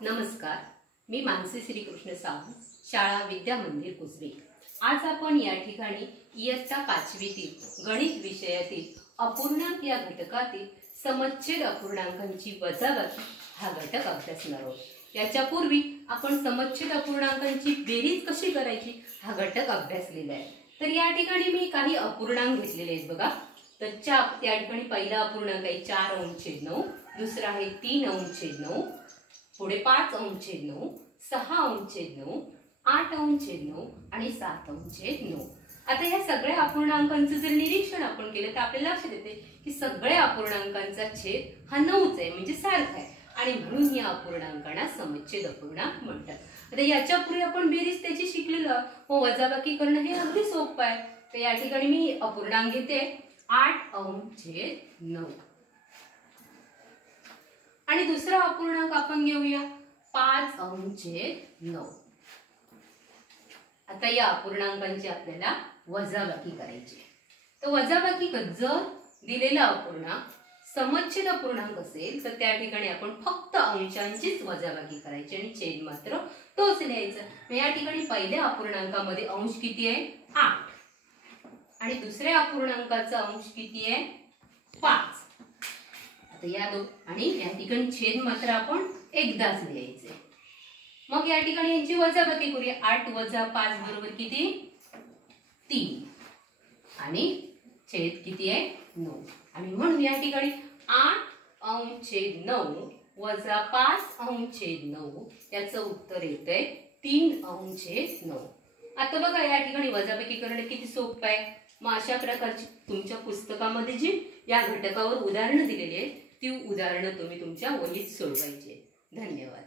नमस्कार, मी मानसी श्रीकृष्ण साहू, शाळा विद्या मंदिर कुसबी। आज आपण या ठिकाणी इयत्ता 5वीतील गणित विषयातील अपूर्णांक या घटकातील समच्छेद अपूर्णांकांची वजाबाकी हा घटक अभ्यासणार आहोत। याच्यापूर्वी आपण समच्छेद अपूर्णांकांची बेरीज कशी करायची हा घटक अभ्यासलेला आहे। तर या ठिकाणी मी काही अपूर्णांक घेतलेले आहेत बघा। तर त्या ठिकाणी पहिला अपूर्णांक आहे 4/9, दुसरा आहे 3/9, पुढे 5/9, 6/9, 8/9 आणि 7/9। आता या सगळ्या अपूर्णांकांचं जर निरीक्षण आपण केलं तर आपल्याला लक्षात येते की सगळ्या अपूर्णांकांचा छेद हा 9च आहे, म्हणजे सारखा आहे, आणि म्हणून या अपूर्णांकांना समच्छेद अपूर्णांक म्हणतात। आता याच्यापूर्वी आपण बेरीज त्याची शिकलेलो, वजाबाकी करणं हे अगदी सोपं आहे। तर या ठिकाणी मी अपूर्णांक घेते 8/9 आणि दुसरा अपूर्णांक आपण घेऊया 5/9। आता या अपूर्णांकांची आपल्याला वजाबाकी करायची आहे। तर वजाबाकी जर दिलेला अपूर्णांक समच्छेद अपूर्णांक असेल तर त्या ठिकाणी आपण फक्त अंशांचीच वजाबाकी करायची आणि छेद मात्र तोच लिहायचा। या ठिकाणी पहिल्या अपूर्णांकामध्ये अंश किती आहे 8 आणि दुसऱ्या अपूर्णांकाचा अंश किती आहे 5। आता आणि या ठिकाणी छेद मात्र आपण एकदाच लिहायचे। मग या ठिकाणी यांची वजाबाकी करूया। 8 - 5 बरोबर किती 3 आणि छेद किती आहे 9, आणि म्हणून या ठिकाणी 8/9 - 5/9 याचं उत्तर येतंय 3/9। आता बघा या ठिकाणी वजाबाकी करणं किती सोपं आहे। मग अशा प्रकारची तुमच्या पुस्तकामध्ये जी या घटकावर उदाहरणं दिलेली आहेत ती उदाहरणं तुम्ही तुमच्या वहीत सोडवायची। धन्यवाद।